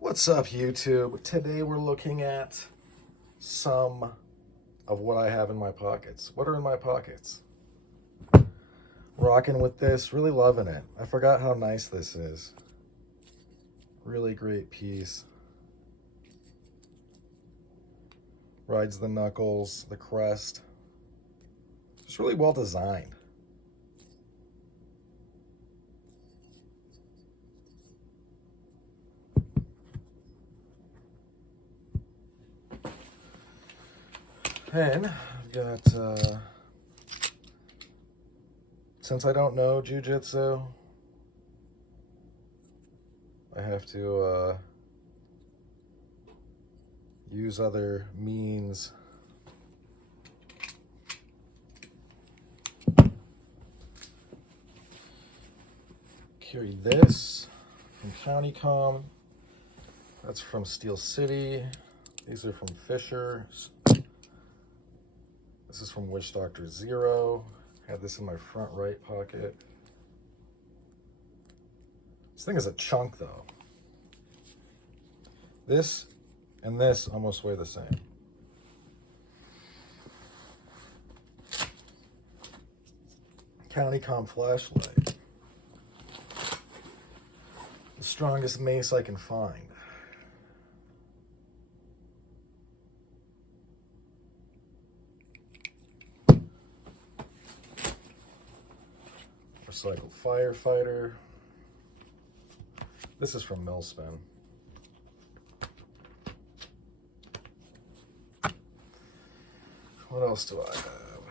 What's up, YouTube? Today we're looking at some of what I have in my pockets. What are in my pockets? Rocking with this, really loving it. I forgot how nice this is. Really great piece. Rides the knuckles, the crest. It's really well designed. And I've got, since I don't know jiu-jitsu, I have to use other means. Carry this from County Com. That's from Steel City. These are from Fisher's. This is from Witch Doctor Zero. Had this in my front right pocket. This thing is a chunk though. This and this almost weigh the same. County Com flashlight. The strongest mace I can find. Recycled firefighter. This is from Millspin. What else do I have?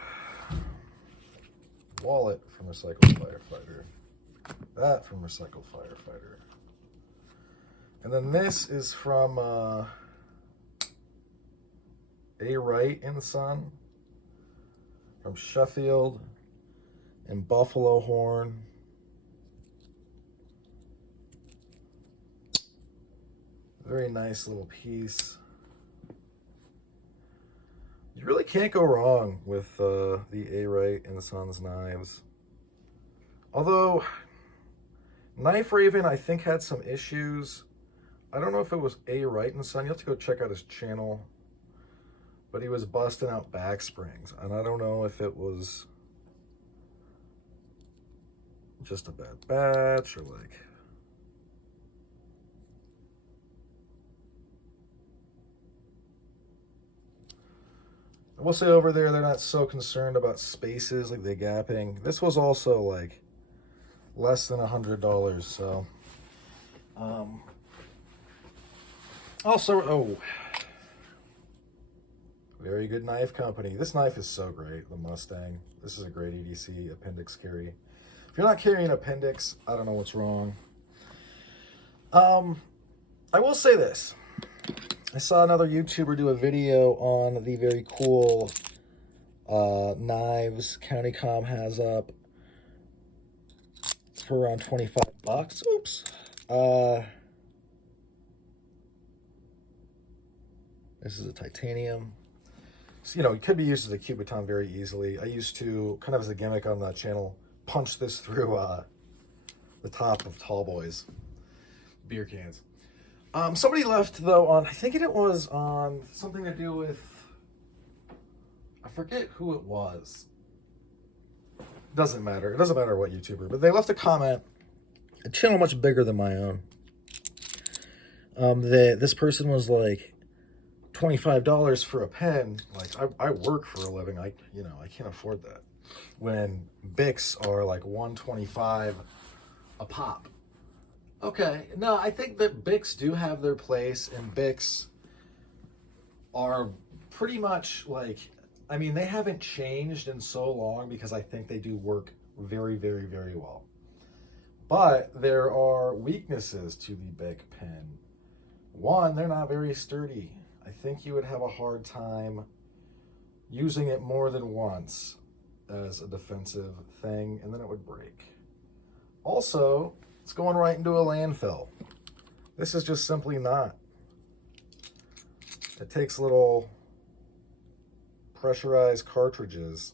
Wallet from Recycled Firefighter. That from Recycled Firefighter. And then this is from A Wright and Son from Sheffield and Buffalo Horn. Very nice little piece. You really can't go wrong with the A Wright and Sons knives. Although Knife Raven, I think, had some issues. I don't know if it was A Wright and Son. You have to go check out his channel. But he was busting out back springs, and I don't know if it was just a bad batch or like. I will say over there, they're not so concerned about spaces, like the gapping. This was also like less than $100, so. Also, oh, very good knife company. This knife is so great, the Mustang. This is a great EDC appendix carry. If you're not carrying an appendix, I don't know what's wrong. I will say this. I saw another YouTuber do a video on the very cool knives County Com has up for around 25 bucks. Oops. This is a titanium. So, you know, it could be used as a Kubotan very easily. I used to, kind of as a gimmick on that channel, punch this through the top of Tall Boys beer cans. Somebody left, though, on, I think it was on something to do with, I forget who it was. Doesn't matter. It doesn't matter what YouTuber, but they left a comment, a channel much bigger than my own. This person was like, $25 for a pen. Like, I work for a living. I can't afford that. When Bics are like $125 a pop. Okay, no, I think that Bics do have their place, and Bics are pretty much like, I mean, they haven't changed in so long because I think they do work very, very, very well. But there are weaknesses to the Bic pen. One, they're not very sturdy. I think you would have a hard time using it more than once as a defensive thing, and then it would break. Also, it's going right into a landfill. This is just simply not. It takes little pressurized cartridges,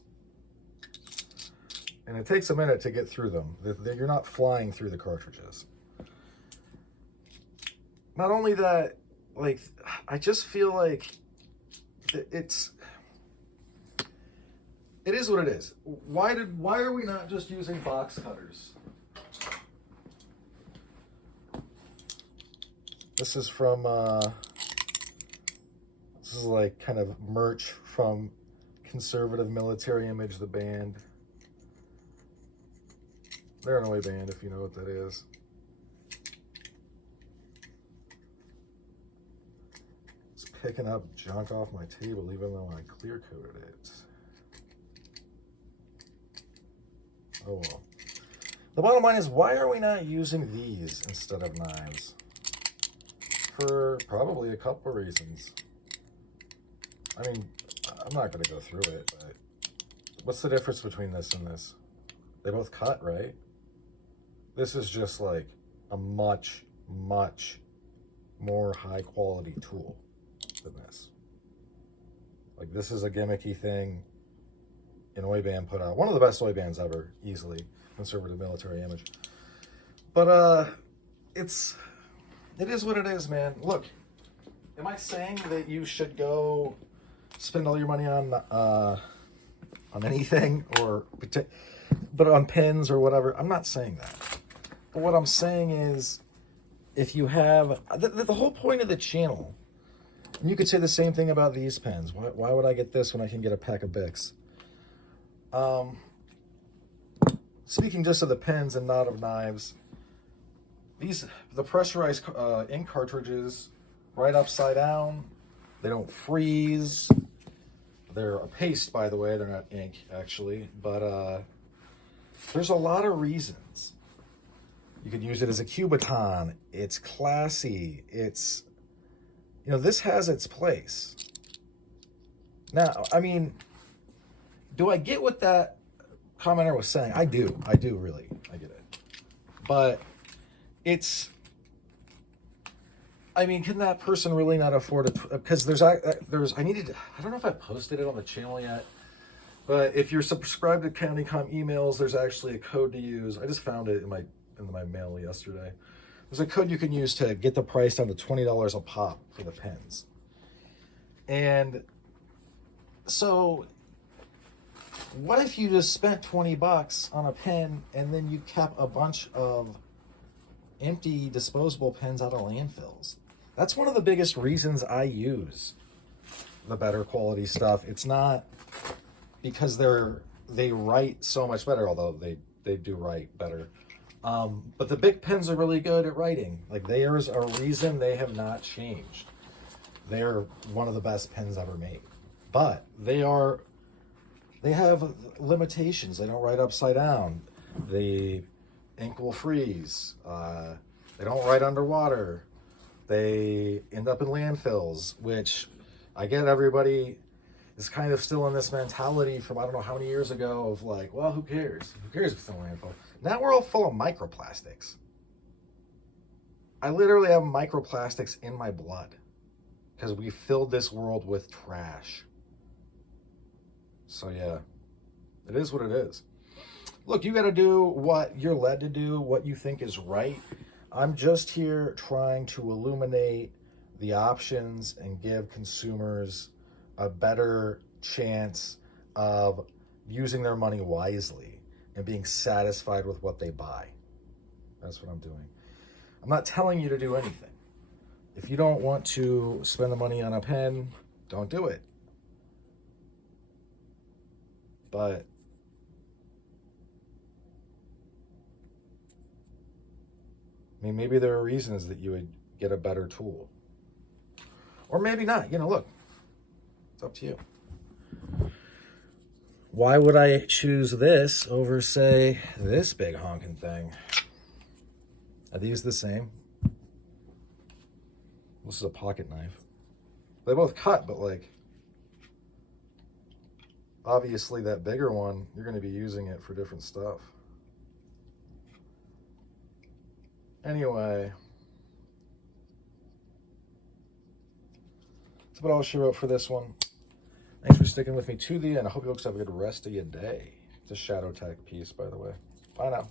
and it takes a minute to get through them. You're not flying through the cartridges. not only that, like, I just feel like it is what it is. Why are we not just using box cutters? This is from this is like kind of merch from Conservative Military Image, the band. They're an oi band, if you know what that is. It's picking up junk off my table, even though I clear coated it. Oh well. The bottom line is, why are we not using these instead of knives? For probably a couple of reasons. I mean, I'm not going to go through it, but what's the difference between this and this? They both cut, right? This is just like a much, much more high quality tool than this. Like, this is a gimmicky thing an oi band put out. One of the best oi bands ever, easily. Conservative Military Image. But it is what it is, man. Look, am I saying that you should go spend all your money on anything, but on pens or whatever? I'm not saying that. But what I'm saying is, if you have the whole point of the channel, and you could say the same thing about these pens. Why would I get this when I can get a pack of Bics? Speaking just of the pens and not of knives, the pressurized ink cartridges, right upside down, they don't freeze. They're a paste, by the way. They're not ink, actually. But there's a lot of reasons. You could use it as a Kubotan. It's classy. It's, this has its place. Now, I mean, do I get what that commenter was saying? I do really. I get it. But can that person really not afford it? Because I don't know if I posted it on the channel yet, but if you're subscribed to CountyCom emails, there's actually a code to use. I just found it in my mail yesterday. There's a code you can use to get the price down to $20 a pop for the pens. And so, what if you just spent $20 on a pen and then you kept a bunch of empty disposable pens out of landfills? That's one of the biggest reasons I use the better quality stuff. It's not because they write so much better, although they do write better. But the Bic pens are really good at writing. Like, there's a reason they have not changed. They're one of the best pens ever made. But they have limitations. They don't write upside down. The ink will freeze. They don't write underwater. They end up in landfills, which I get everybody is kind of still in this mentality from I don't know how many years ago of like, well, who cares? Who cares if it's in a landfill? Now we're all full of microplastics. I literally have microplastics in my blood because we filled this world with trash. So yeah, it is what it is. Look, you got to do what you're led to do, what you think is right. I'm just here trying to illuminate the options and give consumers a better chance of using their money wisely and being satisfied with what they buy. That's what I'm doing. I'm not telling you to do anything. If you don't want to spend the money on a pen, don't do it. But I mean, maybe there are reasons that you would get a better tool. Or maybe not. Look, it's up to you. Why would I choose this over, say, this big honking thing? Are these the same? This is a pocket knife. They both cut, but like, obviously that bigger one, you're going to be using it for different stuff. Anyway, that's about all she wrote for this one. Thanks for sticking with me to the end. I hope you folks have a good rest of your day. It's a Shadow Tech piece, by the way. Bye now.